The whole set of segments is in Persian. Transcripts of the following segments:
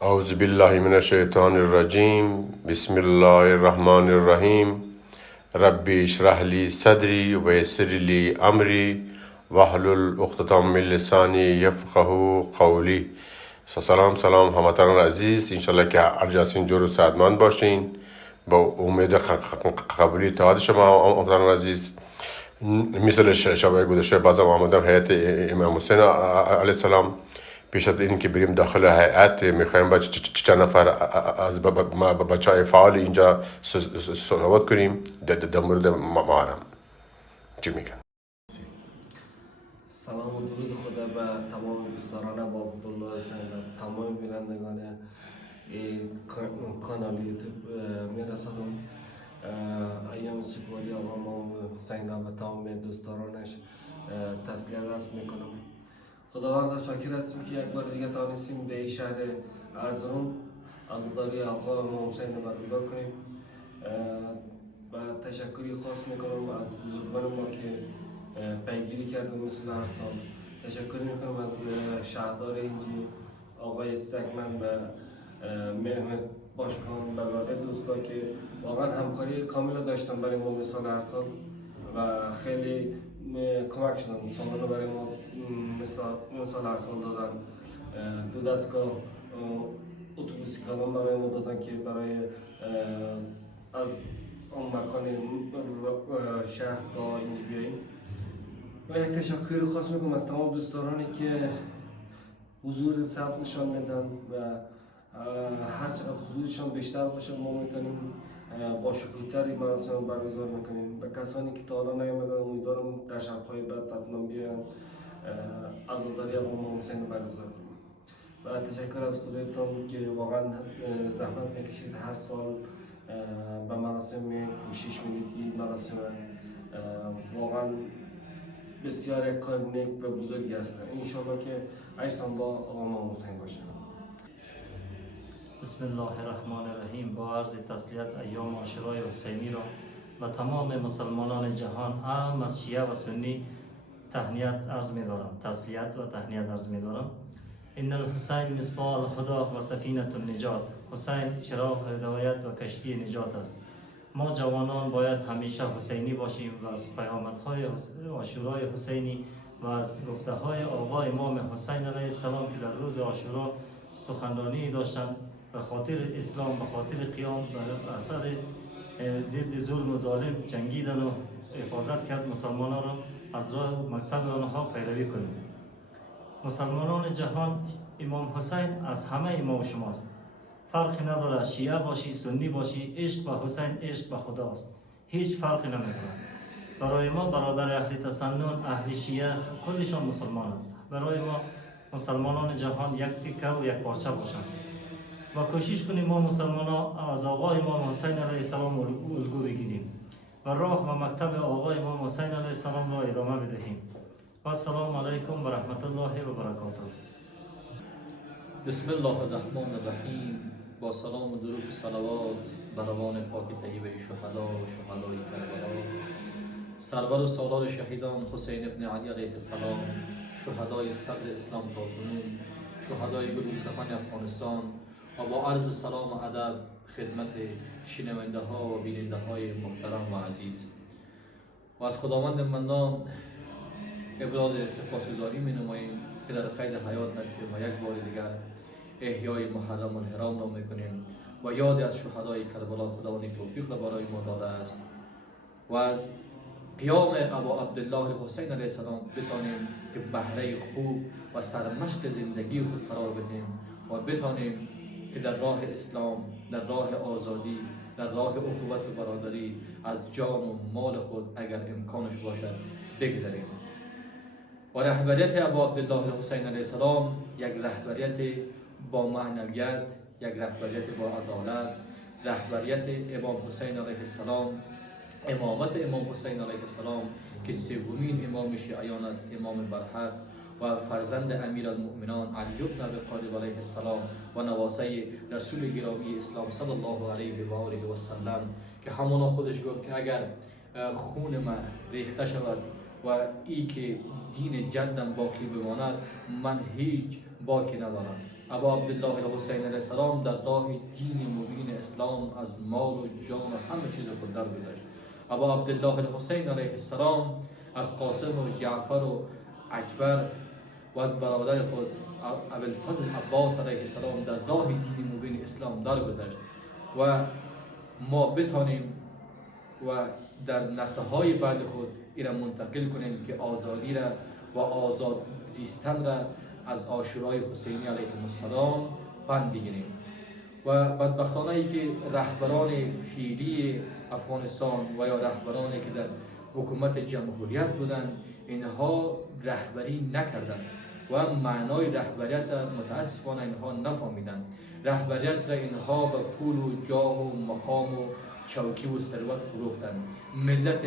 اعوذ بالله من الشیطان الرجیم. بسم الله الرحمن الرحیم. ربی اشرح لی صدری و یسر لی امری واحلل عقدة من لسانی یفقهوا قولی. سلام هموطنان عزیز، انشالله که هر جا هستین جور و سعادتمند باشین. با امید قبولی اتحاد شما هموطنان عزیز. مثل شبای گذشته بازم آمدم هیئت امام حسین علیه السلام. پیش از این که بریم داخل هیئت میخوایم با چند نفر از بچه های فعال اینجا صحبت کنیم در مورد محرم. چی میگن؟ سلام و درود خدا به تمام دوستان با عبدالله حسین و تمام بینندگان این کانال یوتیوب میرسانم. ایام سوگواری آقا امام حسین و تمام دوستانش تسلیت عرض میکنم. خداوند را شاکر هستیم که یک بار دیگه توانستیم در شهر ارزرون عزاداری آقا امام حسین رو برگزار کنیم. و تشکری خاص میکنم از بزرگان ما که پیگیری کردم مثل هر سال. تشکر میکنم از شهردار اینجی آقای استکمن و مهمت باشکان و بقیه دوستا که واقعا همکاری کامل داشتن برای ما مثل هر سال و خیلی کمک شدن. سالن رو برای ما مثل هر سال دادن. دو دستگاه اتوبوسی کلان برای ما دادن که برای از اون مکان شهر تا اینجا بیاییم. و یک تشکر خاص میکنم از تمام دوستانی که حضور ثبت نشان میدن و هر چقدر حضورشان بیشتر باشه ما میتونیم با شکوه‌تر این مراسم برگزار میکنیم. و کسانی که تا حالا نیامدن امیدوارم در شب‌های بعد حتما بیاین عزاداری آقا امام حسین رو برگزار کنیم. و تشکر از خودتون که واقعا زحمت میکشید هر سال به مراسم کوشش میدید. این مراسم واقعا بسیار کار نیک و بزرگی هستن. انشالله که عشقتان با آقا امام حسین باشه. بسم الله الرحمن الرحیم. با عرض تسلیت ایام عاشورای حسینی را و تمام مسلمانان جهان عام از شیعه و سنی تهنیت عرض می دارم. تسلیت و تهنیت عرض می دارم. ان الحسین مصباح الهدى و سفینه النجات. حسین چراغ هدایت و کشتی نجات است. ما جوانان باید همیشه حسینی باشیم و از پیامدهای عاشورای حسینی و از گفته های آقا امام حسین علیه السلام که در روز عاشورا سخنرانی داشتند به خاطر اسلام، به خاطر قیام به اثر ضد ظلم و ظالم جنگیدن و حفاظت کرد مسلمانان را، از راه مکتب آنها پیروی کنیم. مسلمانان جهان، امام حسین از همه امام شماست. فرقی نداره شیعه باشی سنی باشی، عشق به حسین عشق به خداست. هیچ فرقی نمیکنه. برای ما برادر اهل تسنن، اهل شیعه کلشان مسلمان است. برای ما مسلمانان جهان یک تکه و یک پارچه باشند و کوشش کنیم ما مسلمانان از آقا امام حسین علیه السلام الگو بگیریم و راه و مکتب آقا امام حسین علیه السلام را ادامه بدهیم. و السلام علیکم و رحمت الله و برکاته. بسم الله الرحمن الرحیم. با سلام و درود و صلوات بر روان پاک طیبه شهدا و شهدای کربلا، سرور و سالار شهیدان حسین ابن علی علیه السلام، شهدای صدر اسلام تا کنون، شهدای گلون کفن افغانستان، و با عرض سلام و ادب خدمت شنونده ها و بیننده های محترم و عزیز، و از خداوند منان ابراز سپاسگزاری می نماییم که در قید حیات هستیم و یک بار دیگر احیای محرم الحرام را میکنیم و یاد از شهدای کربلا خداوند توفیق را برای ما داده است و از قیام ابا عبدالله حسین علیه السلام بتانیم که بهره خوب و سرمشق زندگی خود قرار بدیم و بتانیم که در راه اسلام، در راه آزادی، در راه اخوت و برادری از جان و مال خود اگر امکانش باشد بگذریم. و رهبریت ابا عبدالله حسین علیه السلام یک رهبریت با معنویت، یک رهبریت با عدالت، رهبریت امام حسین علیه السلام، امامت امام حسین علیه السلام که سومین امام شیعیان است، امام برحق و فرزند امیر المؤمنان علی بن ابی طالب علیه السلام و نواسه رسول گرامی اسلام صلی الله علیه و آله و سلم، که همانا خودش گفت که اگر خون ما ریخته شود و ای که دین جدم باقی بماند من هیچ باکی ندارم. ابا عبدالله الحسین علیه السلام در راه دین مبین اسلام از مال و جان و همه چیز خود درگذشت. ابا عبدالله الحسین علیه السلام از قاسم و جعفر و اکبر و از برادر خود ابوالفضل عباس علیه السلام در راه دین مبین اسلام درگذشت و ما بتانیم و در نسل‌های بعد خود این را منتقل کنیم که آزادی را و آزاد زیستن را از عاشورای حسینی علیه السلام پند بگیریم. و بدبختانه ای که رهبران فعلی افغانستان و یا رهبرانی که در حکومت جمهوریت بودند اینها رهبری نکردند و معنای رهبریت متاسفانه اینها نفهمیدند. رهبریت را اینها به پول و جاه و مقام و چوکی و ثروت فروختند. ملت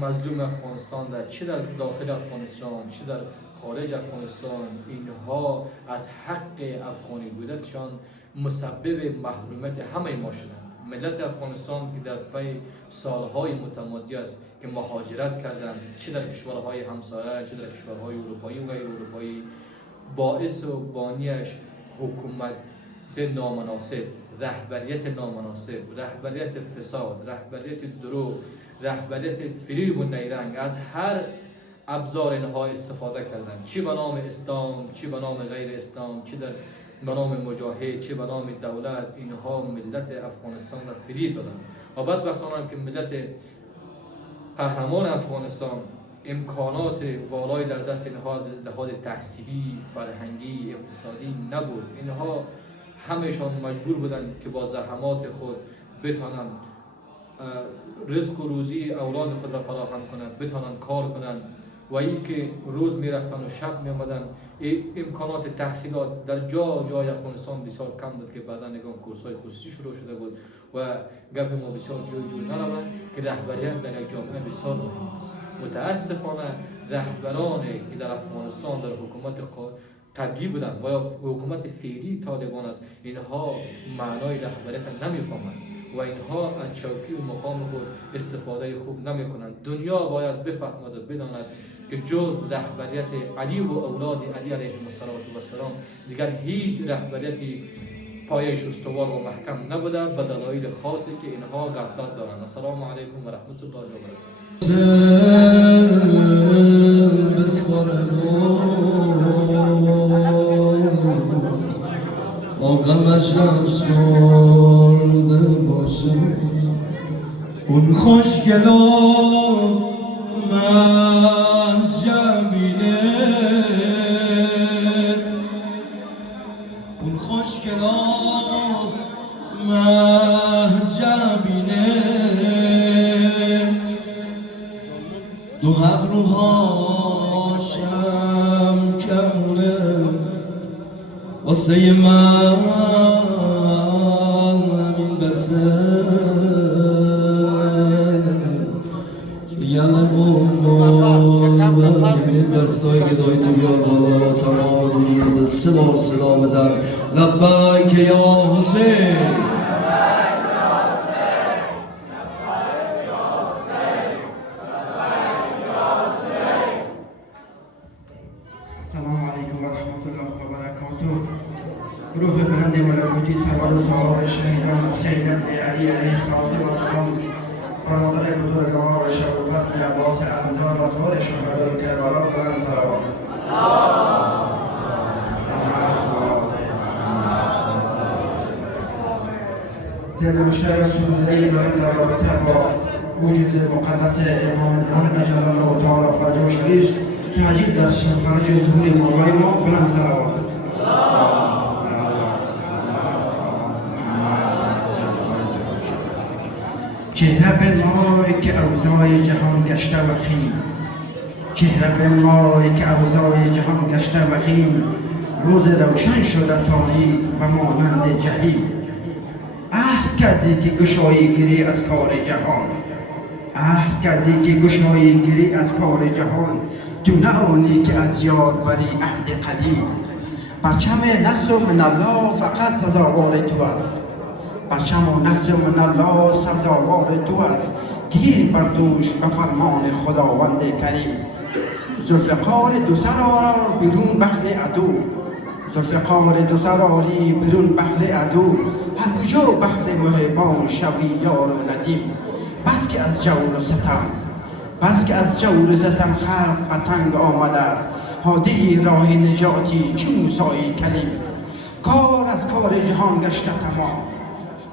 مظلوم افغانستان را چه در داخل افغانستان چه در خارج افغانستان اینها از حق افغانی بودنشان مسبب محرومیت همه ما شدند. ملت افغانستان که در پی سالهای متمادی است که مهاجرت کردند، چه در کشورهای همسایه چه در کشورهای اروپایی و غیر اروپایی، باعث و بانیش حکومت نامناسب، رهبریت نامناسب، رهبریت فساد، رهبریت دروغ، رهبریت فریب و نیرنگ از هر ابزار اینها استفاده کردند، چه به نام اسلام چه به نام غیر اسلام، چه در به نام مجاهد چه به نام دولت. اینها ملت افغانستان را فریب دادند و بدبختانه که ملت قهرمان افغانستان امکانات والای در دست اینها از لحاظ تحصیلی، فرهنگی، اقتصادی نبود. اینها همهشان مجبور بودند که با زحمات خود بتانند رزق و روزی اولاد خود را فراهم کنند، بتانند کار کنند و این که روز می رفتن و شب می آمدن. امکانات تحصیلات در جای افغانستان بسیار کم بود که بعدا نگاه کورس‌های خصوصی شروع شده بود و گپ ما بسیار جای دور نرود که رهبریت در یک جامعه بسیار مهم است. متاسفانه رهبرانی که در افغانستان در حکومت قبلی بودند و یا حکومت فعلی طالبان است، اینها معنای رهبریت نمیفهمند و اینها از چوکی و مقام خود استفاده خوب نمی کنند. دنیا باید بفهمد و بداند که جز رهبریت علی و اولاد علی علیه السلام دیگر هیچ رهبریتی پایش استوار و محکم نبوده به دلایل خاصی که اینها غفلت دارند. السلام علیکم و رحمت الله و اون خوشگلا محجبینه، اون خوشگلا محجبینه، دو ابروهاشم کمونه واسه من همین بسه دستای گدایی تو بیار بالا تمام وجود 3 بار صدا بزن لبیک یا حسین. السلام علیکم و رحمت الله و برکاته. روح بلند ملکوتی سوار و سوار شهیدان حسین ابن علی علیه السلام، برادر بزرگوار شبوفت عباس علمدار و سوار شهدای کربلا بلند صلوات. دلمشتر سوده داریم در رابطه با وجود مقدس امام زمان اجل الله تعالی فرجه و شریف تاجیل در فرج ظهور مولای ما بلند صلوات. چهره بنمای که اوضاع جهان گشته و خیم، چهره بنمای که اوضاع جهان گشته و خیم، روز روشن شده تاریک و مانند جهیم. عهد کردی که گشایی گیری از کار جهان، عهد کردی که گشایی گیری از کار جهان، تو نه آنی که از یاد بری عهد قدیم. پرچم نصر من الله فقط سزاوار تو است، پرچم و نصر من الله سزاوار تو است، گیر بر دوش به فرمان خداوند کریم. زلفقار دو سر آرار بیرون بحر عدو، زلفقار دو سر آری بیرون بحر عدو، هر کجا بحر محبان شوی یار و ندیم. بس که از جور و ستم، بس که از جور و ستم خلق پتنگ آمده است، هادی راه نجاتی چون موسی کلیم. کار از کار جهان گشته تمام،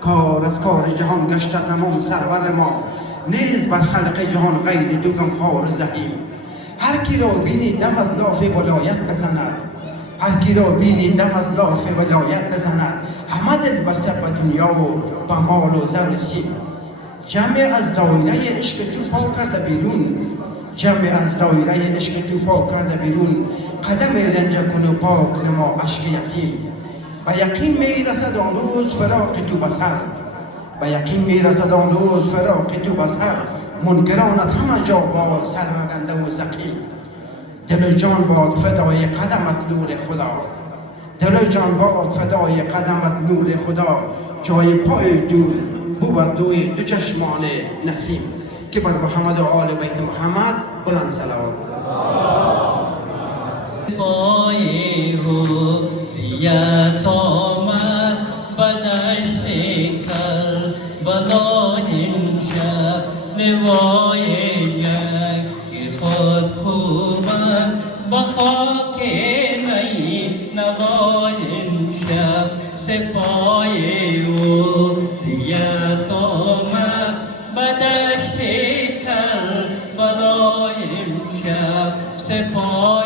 کار از کار جهان گشته تمام سرور ما، نیز بر خلق جهان غیر دو غمخوار زحیم. هر کی را بینی دم از لاف ولایت بزند، هر کی را بینی دم از لاف ولایت بزند، همه دل بسته به دنیا و به مال و زر و سیم. جمع از دایره عشق تو پا کرده بیرون، جمع از دایره عشق تو پا کرده بیرون، قدم رنجه کن و پاک نما اشک یتیم. به یقین می رسد آن روز فراق تو بسر، به یقین می رسد آن روز فراق تو بسر، منکرانت همه جا باد سرمگنده و زقیم. دل و جان باد فدای قدمت نور خدا، دل و جان باد فدای قدمت نور خدا، جای پای تو بود دوی دو چشمان نسیم. که بر محمد و آل بیت محمد بلند سلام. پای حریت آمد به دشت کربلا امشب، نوای جنگ خود کوبند به خاک نی نوای امشب. سپاه حریت آمد به دشت کربلا امشب، سپاه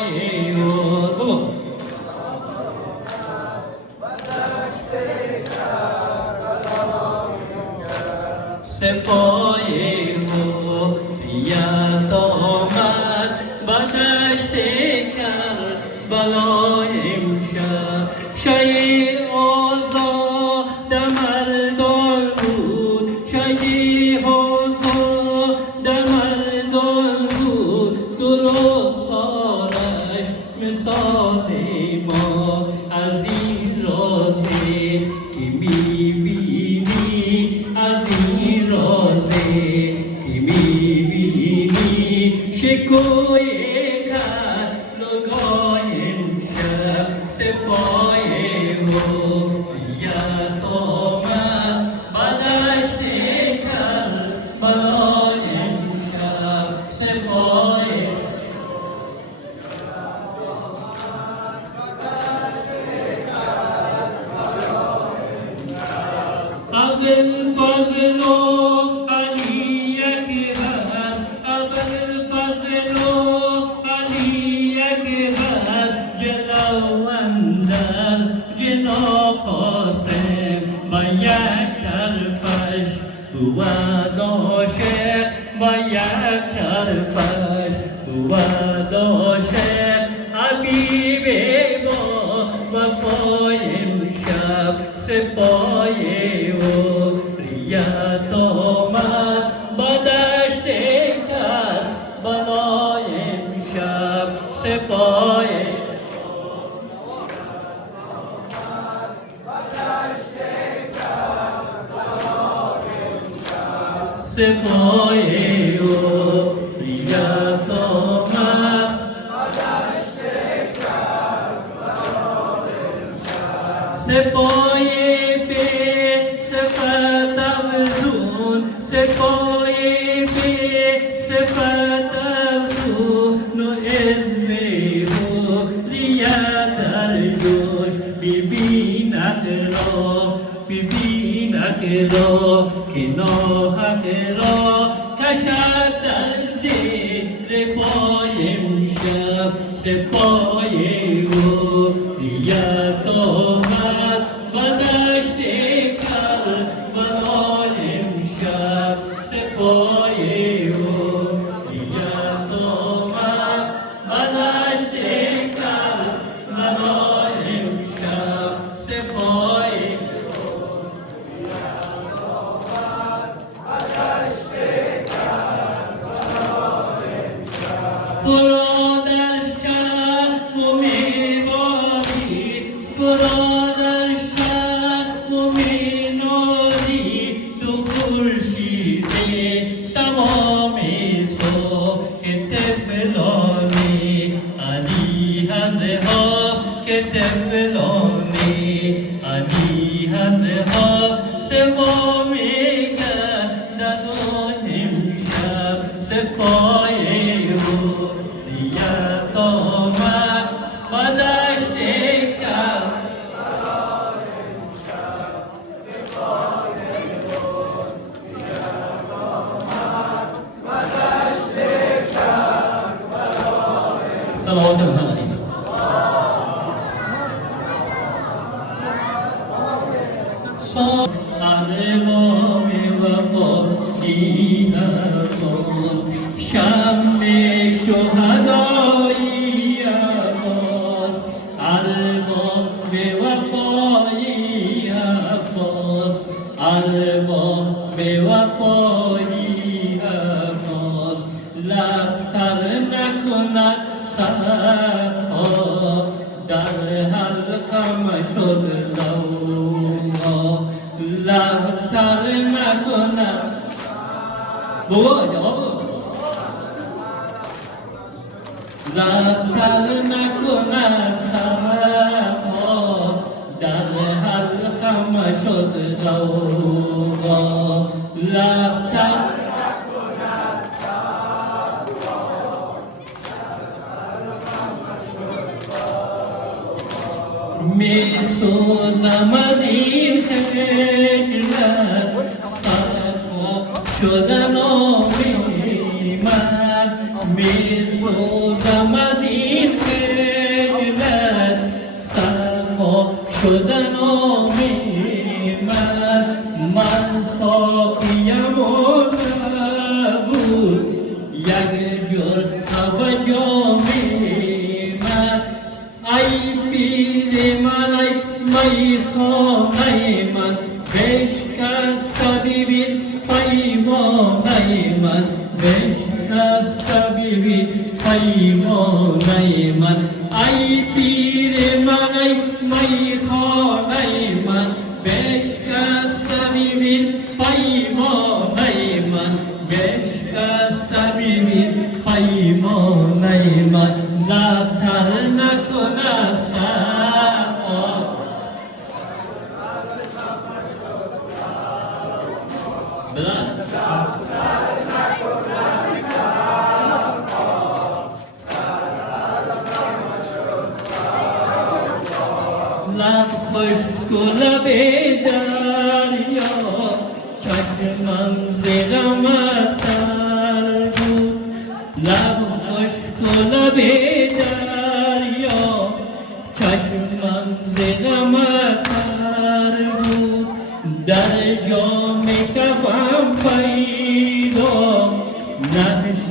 سپاه حریت آمد به دشت کربلا امشب. شهید آزاد مردان بود، شهید آزاد مردان بود، درست آرش مثال ما. از این رازی که میبینی، از این رازی که میبینی، شکوی قلقای امشب. سپاه حریت آمد به دشت کربلا امشب. سپاه ابوالفضل و علی اکبر، ابوالفضل و علی اکبر، جلو اندر جنا قاسم. با یک طرفش بود عاشق، با یک طرفش بود عاشق، حبیب با وفای امشب. سپاه حریت آمد به دشت کربلا امشب. سپاه سپاه حریت آمد سپاه به صفت افزون، سپاه به صفت افزون، و عزم حریت در جوش. ببین اقرا، ببین اقرا که ناحق را کشد در زیر پای امشب. سپاه حریت آمد به دشت کربلا امشب. سپاه حریت آمد به دشت کربلا امشب. سپاه فرادش کرد و میباری، فرادش کرد و میناری، دو خورشید تمام صبح طفلانی. طفلانی انی هزها سپا میگردد و امشب سپای رویت آمد و دشت کرد صلوات محمدی ارباب وفایی عباس شم شهدایی عباس ارباب وفایی عباس ارباب وفایی عباس لبتر نکند سرها در حلقم شد لبتر نکنم بابا جواب لبتر نکنم سرها در حلقم شد غوغا لبتر می سوزم از این خجلت سرپا شدن آمیمت می سوزم از این خجلت سرپا شدن آمیمت من ساقیم و نبود یک جرعه جامی من ای پیر من ای میخانه من بشکست ببین پیمانه من بشکست ببین پیمانه من ای پیر من ای میخانه من بشکست ببین پیمانه من بشکست ببین پیمانه من لبتر نکنه سرپا لب خشک و لب دریا چشمم ز غمت تر بود لب خشک و لب دریا چشمم ز غمت تر بود در جام کفم پیدا نقش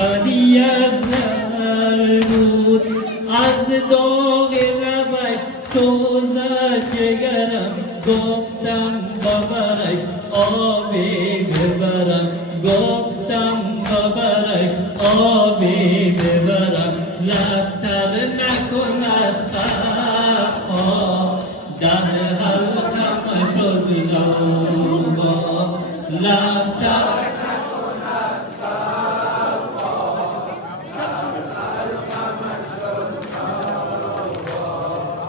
علی از نر بود از داغ لبش سوزد جگرم گفتم ببرش آبی ببرم گفتم ببرش آبی ببرم لبتر نکنه سرپا در حلقم شد غوغا لبتر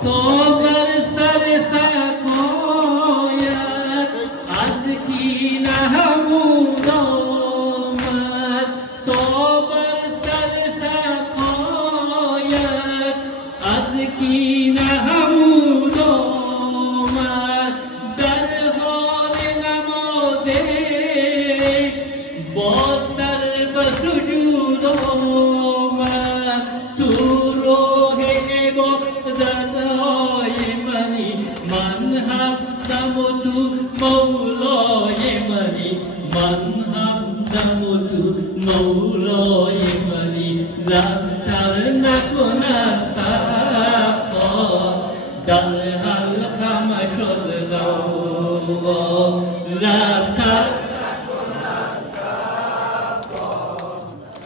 تا بر سر سقایت از کینه حمود آمد تا بر سر سقایت از کینه حمود آمد در حال نمازش با سر به سجود آمد تو روح عبادت من همدم و تو مولای منی من همدم و تو مولای منی لبتر نکنه سقا در حلقم شد غوغا لبتر نکنه سقا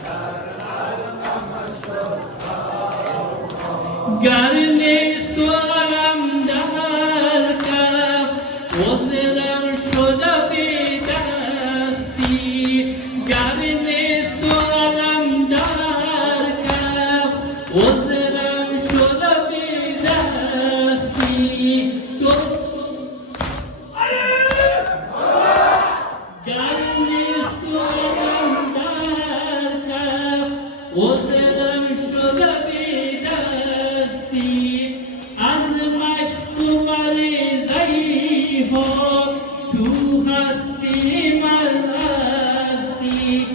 در حلقم شد غوغا گر نیست و علم در کف عذرم شده بی دستی گر نیست و علم در کف عذرم شده بی دستی ها تو هستی من هستی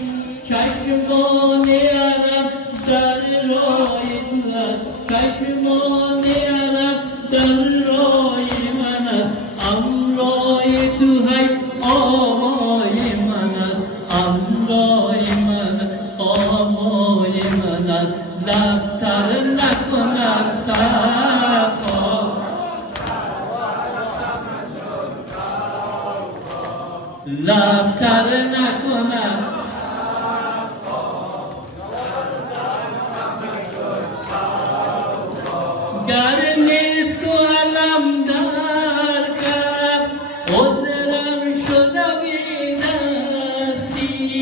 چشمان عرب در راه تو است چشمان عرب در راه من است امرای تو های آوای من است امرای من آوای من است لبتر نکن از صفا لبتر نکن گر نیست و علم در کف عذرم شده بی دستی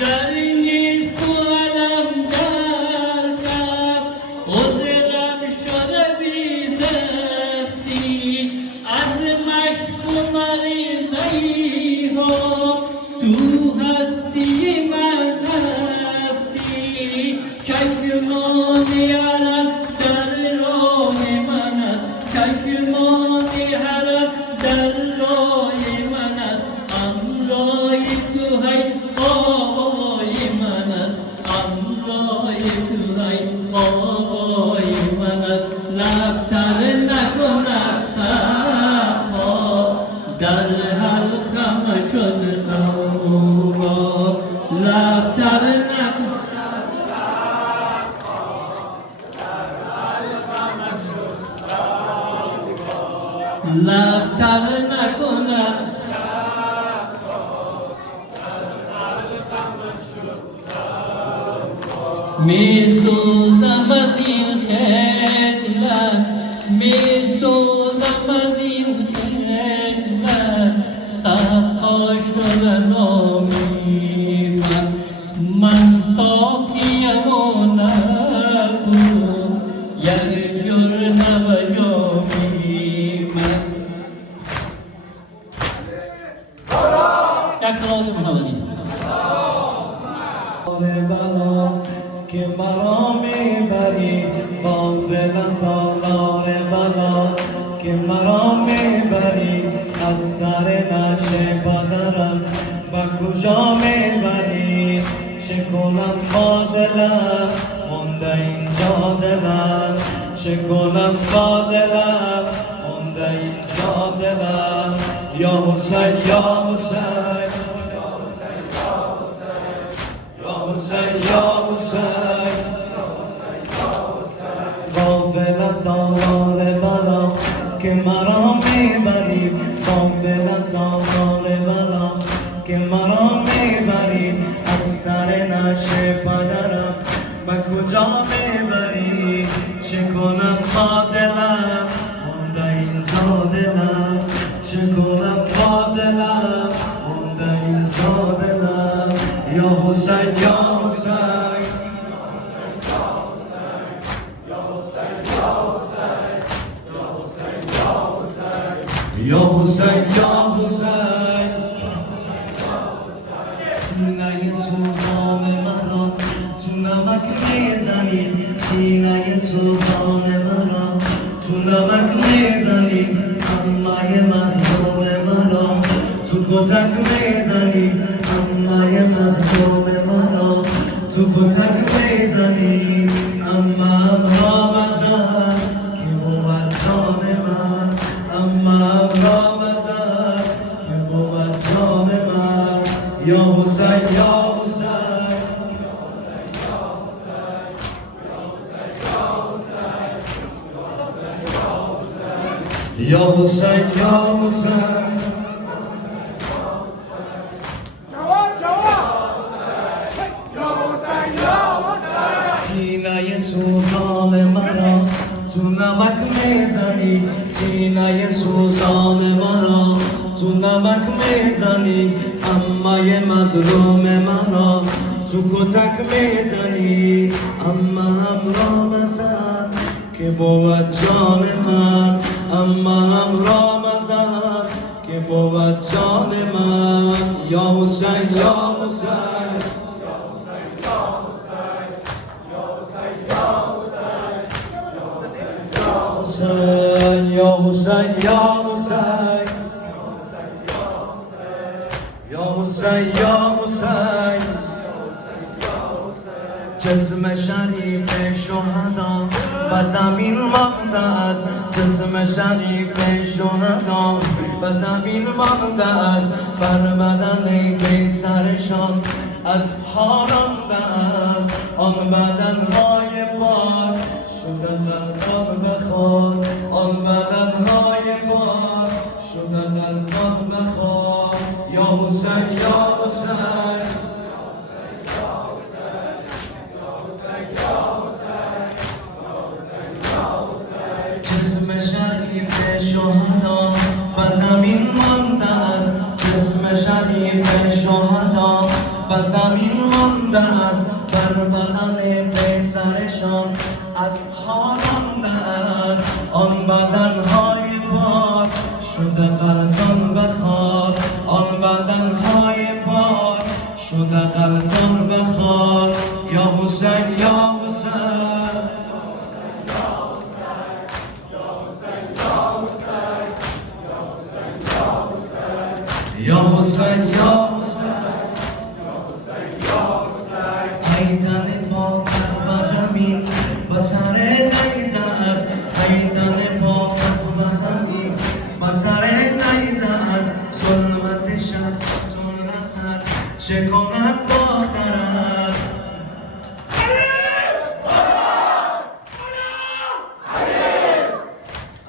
گر نیست و علم در کف عذرم شده بی دستی از مشک و مریضی ها تو هستی من هستی چشمان عرب در راه من است چشمان حرم در راه من است امرای تو های آبای من است امرای تو های آبای من است لبتر نکن از صفا در حلقم شد خوبا لبتر نکن لبتر نکنم می سوزم از این خجلت می سوزم از این خجلت صفا شده نامی من ساقیم و نبود یک جرعه و جامی من یک سلام محمدی بلا که مرا میبری غافل سالار بلا که مرا میبری از سر نشه پدرم به کجا میبری چه کنم با دلم مونده اینجا دلم چه کنم با دلم مونده اینجا دلم یا حسین یا حسین حسین یا حسین غافل سالار بلا که مرا میبری غافل سالار بلا که مرا میبری از سر نشه پدرم به کجا میبری چه کنم با دلم مونده اینجا دلم چه کنم با دلم مونده اینجا دلم یا حسین یا حسین یا حسین یا حسین سینه سوزان مرا تو نمک میزنی سینه سوزان مرا تو نمک میزنی امای مظلوم مرا تو کتک میزنی امای مظلوم مرا تو کتک میزنی اما را بزن که بود جان من اما را بزن که بود جان من یا حسین یا حسین یا حسین یا حسین سینه سوزان مرا تو نمک میزنی سینه سوزان مرا تو نمک میزنی امای مظلوم مرا تو کتک میزنی اما هم را بزن که بود جان من اما هم را بزن که بود جان من یا حسین یا حسین حسین یا حسین یا حسین یا حسین یا حسین جسم شریف شهدا و زمین مانده است جسم شریف شهدا و زمین مانده است بر بدن قیصرشان از رانده است آن بدنهای پاک شده غرقان به خاک آن بدنهای پاک شده غرقان به خاک یا حسین یا حسین جسم شریف شهدا و زمین مانده است جسم شریف شهدا و زمین مانده است بر بدن قیصرشان از رانده است آن بدنهای پاک شده غلطان به خاک آن بدنهای پاک شده غلطان به خاک یا حسین یا حسین یا حسین یا حسین ای تن پاکت و زمین و سر نیزه است ای تن پاکت و زمین و سر نیزه است ظلمت شب چون رسد چه کند باخترد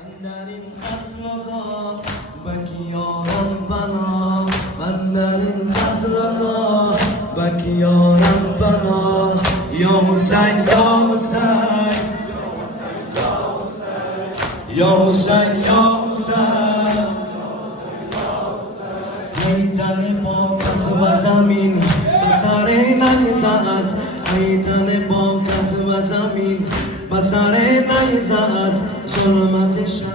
اندر این قتلگاه بکیارم پناه من در این قتلگاه بکیارم پناه یا حسین یا حسین یا حسین یا حسین ای تن پاکت و زمین و سر نیزه است ای تن پاکت و زمین و سر نیزه است ظلمت شب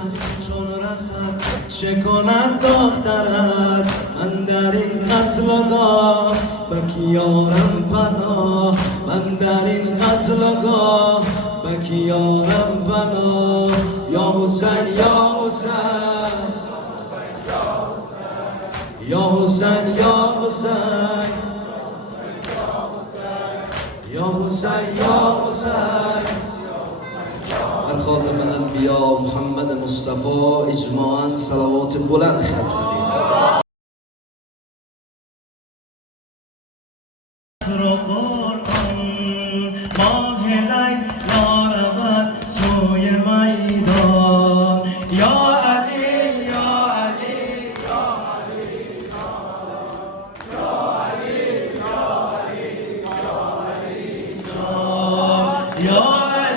چون رسد چه کند دخترت من در این قتلگاه بکیارم پناه من در این قتلگاه بکیارم پناه یا حسین یا حسین یا حسین یا حسین یا حسین یا حسین بر خاتم الانبیا محمد مصطفی اجماعاً صلوات بلند ختم کنید. ماه لیلا رود سوی میدان یا علی یا علی یا علی یا علی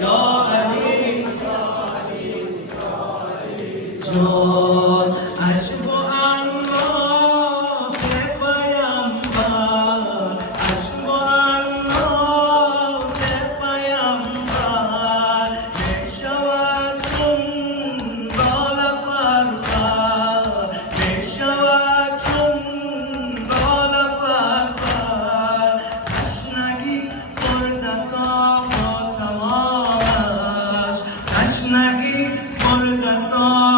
یا علی جان عشق و انواع پیامبر عشق و انواع پیامبر میشود چون بال پرور میشود چون بال پرور تشنگی خورده تا با توانش تشنگی خورده تا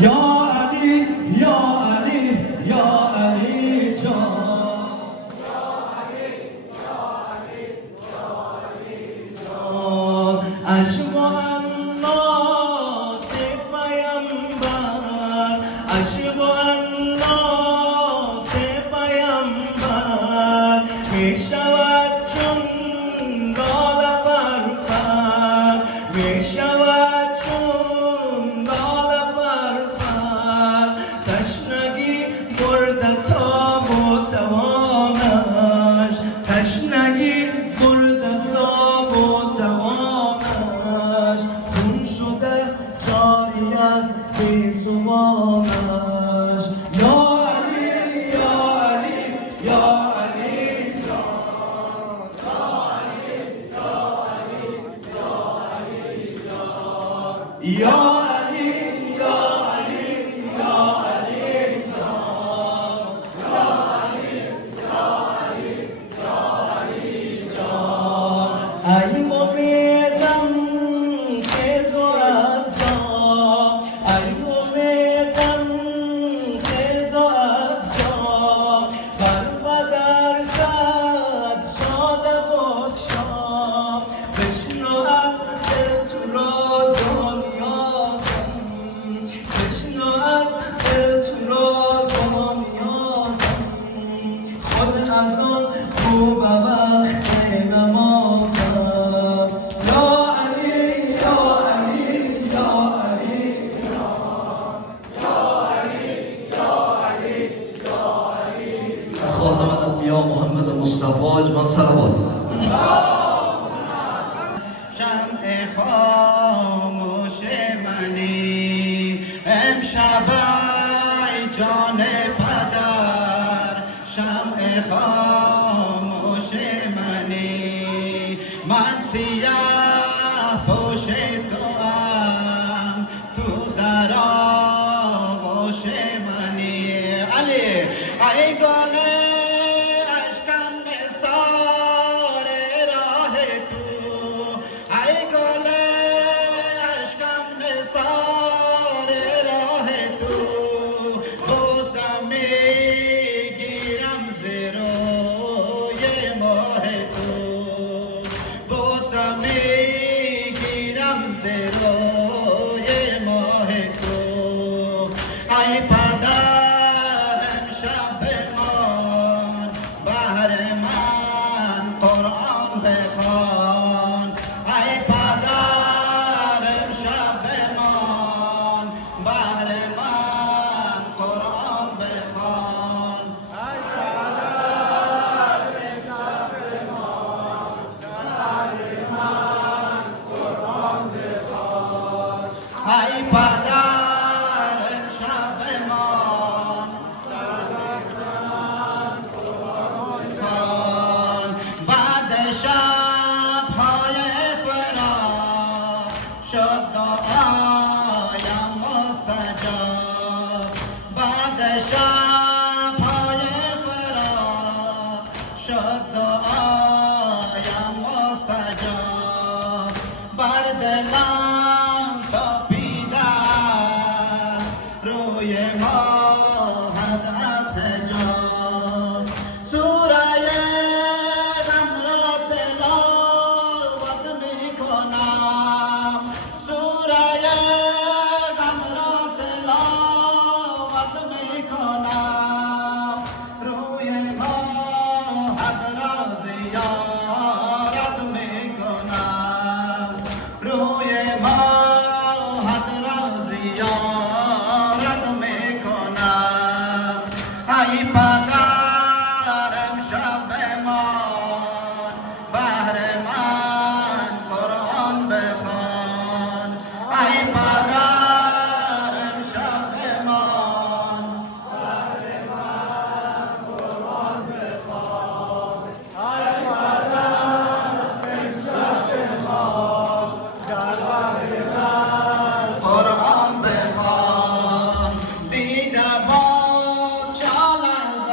یا علی یا علی یا علی جان اشو الناس پیامبر اشو الناس پیامبر می شود چون دال برپر می شود چون دال برپر تشنگی برده تا توانش تشنگی برده تا توانش خون شده جاری از بیزبانش یا علی یا علی یا علی یا علی یا علی یا علی ای امیدم که تو از جا ای امیدم که تو از جا بر بدر سجاده بگشا بشنو از دل تو راز و نیازم بشنو از دل تو راز و نیازم خود از آن رو به وقت نمازم یا علی یا علی یا علی خاتم یا محمد مصطفی اجمل صلوات شمع خاموش منی امشب ای جان پدر شمع خاموش منی من سیاه پوش توام تو در آغوش منی علی ای گل اشکم نثار راه تو ای گل اشکم نثار راه تو بوسم میگیرم ز روی ماه تو بوسم میگیرم ز روی ماه تو ای پدر امشب بمان بهر من قرآن بخوان ای پدر امشب بمان بهر من قرآن بخوان ای پدر امشب بمان کن بعد شب‌های فراق شد دعایم مستجاب بعد شب‌های فراق شد دعایم مستجاب بر دلم تپیده روی ماهت از حجاب سوره غم را تلاوت میکنم سوره غم را تلاوت میکنم روی ماهت را زیارت میکنم روی ماهت را زیارت میکنم ای پدر امشب بمان بهر من قرآن بخوان ای پدر امشب بمان قرآن بخوان دیده با چال از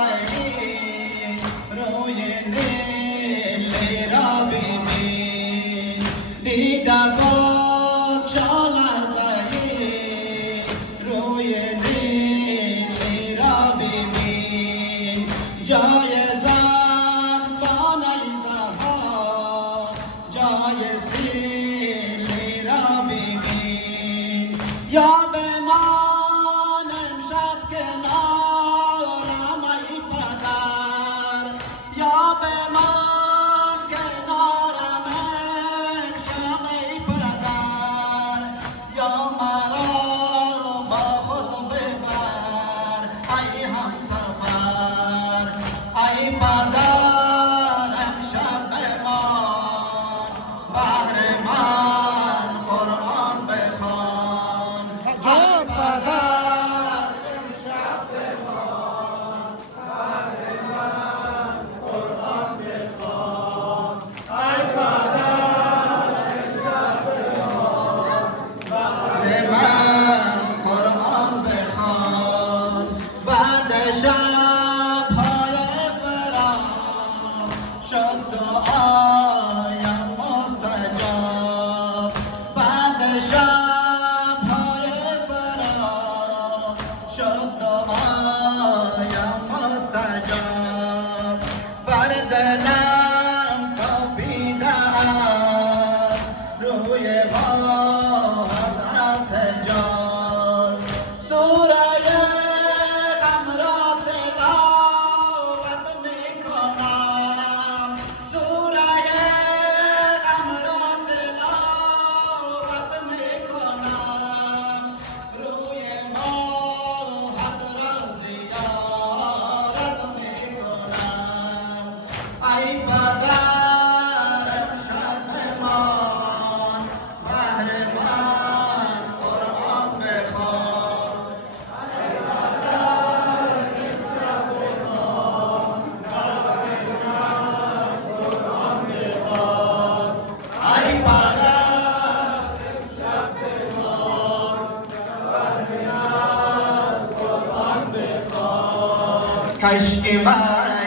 کشک ما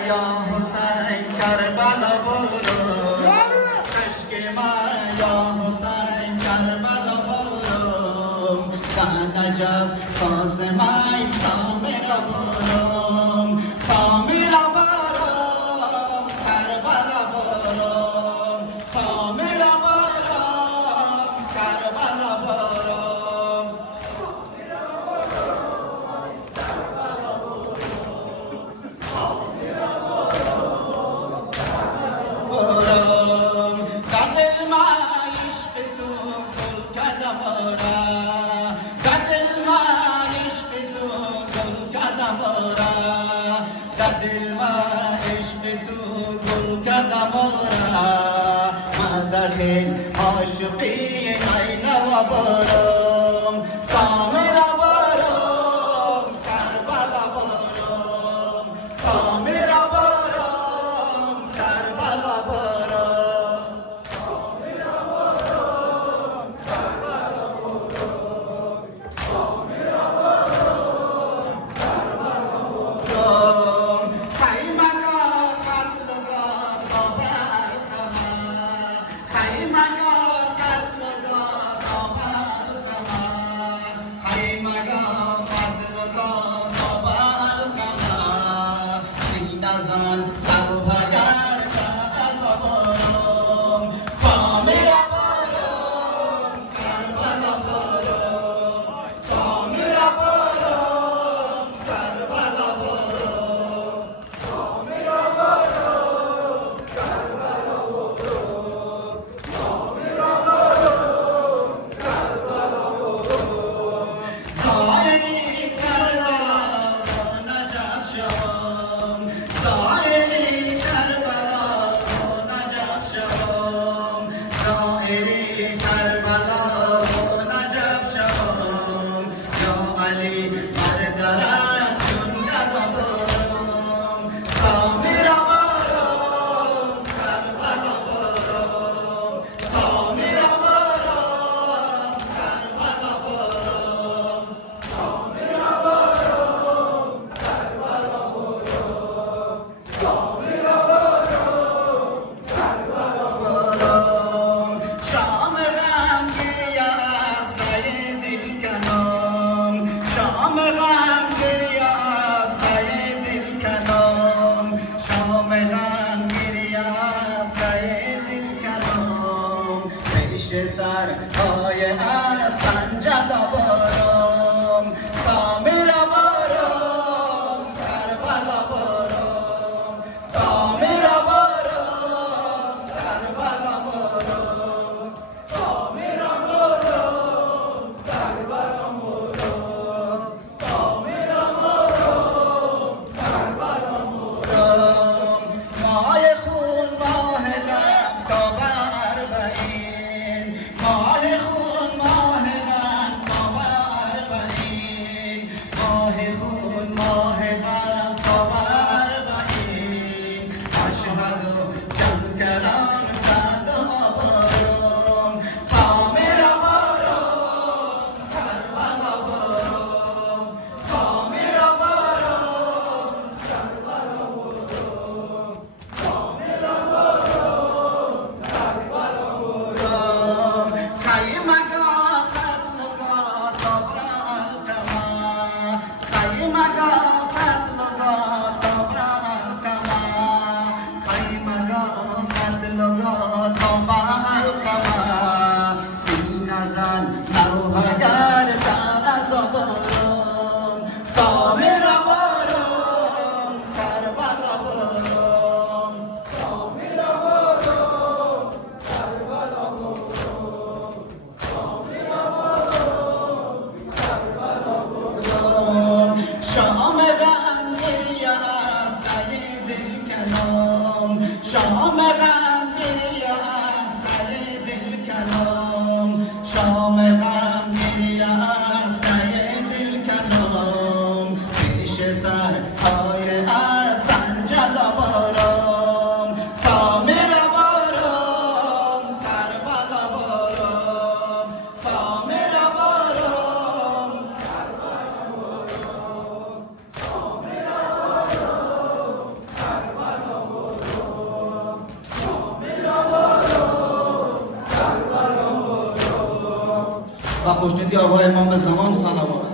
یا حسین کربلا برو کشک ما یا حسین کربلا برو در نجف فاطمه سامرا برو سامرا برو کربلا برو سامرا برو کربلا برو دل ما عشق تو گل کدمورا مدخل عاشقی لیلا و برم سامرا برم کربلا برم سامرا برم کربلا برم سر های از پنجدا برم سامرا برم کربلا برم سامرا برم کربلا برم سامرا برم کربلا برم سامرا برم کربلا برم ماه خون ماه غم تا اربعین ماه خون ماه غم تا اربعین ماه خون ماه غم تا اربعین اشهد جان کران قدم برم سامرا برم کربلا برم سامرا برم کربلا برم سامرا برم کربلا برم خیمگا قتلگا طبر القما خیمگا قتلگا طبر القما خیمگا قتلگا طبر القما سینه زن نوحگر در برم سامرا برم کربلا برم سامرا برم کربلا برم سامرا برم کربلا برم شام غم گریه است ای دل کنم شام غم گریه است ای دل کنم شام غم گریه است ای دل کنم پیش سر های از پنجدا برم سامرا برم کربلا برم سامرا برم کربلا برم خوشنودی آقای امام زمان صلوات.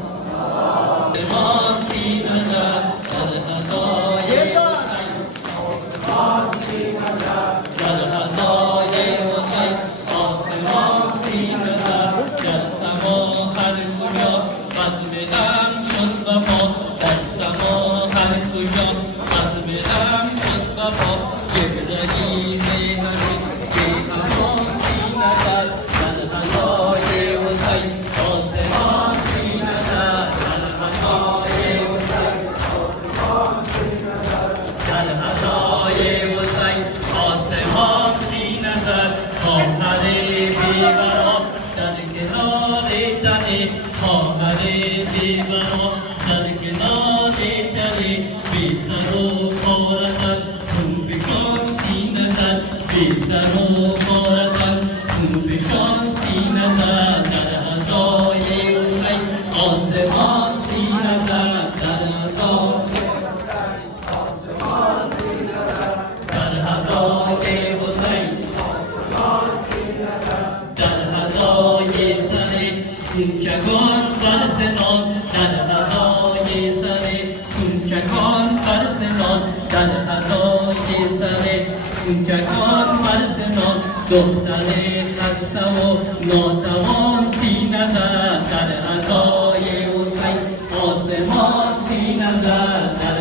دختر خسته و ناتوان سینه زد در عزای حسین آسمان سینه زد در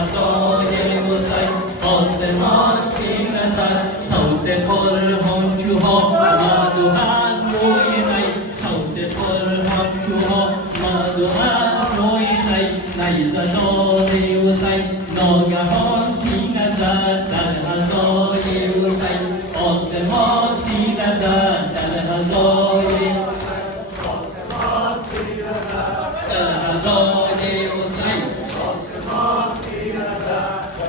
عزای حسین آسمان سینه زد صوت قرآن چوها آمد و از روی نی صوت قرآن چوها آمد و از روی نی زداد حسین ناگهان سینه زد در عزای حسین آسمان سینه زد در عزای حسین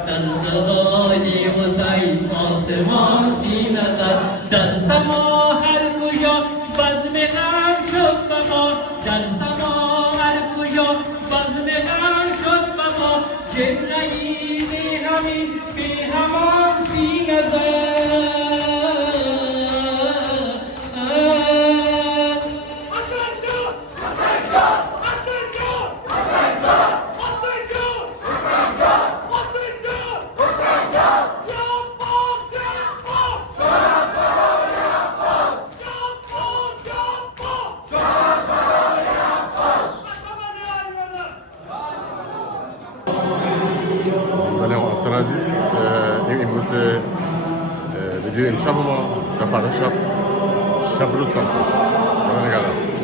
در عزای حسین آسمان سینه زد در سما هر کجا بزم غم شد به ما در سما هر کجا بزم غم شد به ما جبرئیل همین بی همان سینه زد عزیز این بود ویدیو امشب ما تا فردا شب روز خوش. خدا نگهدار.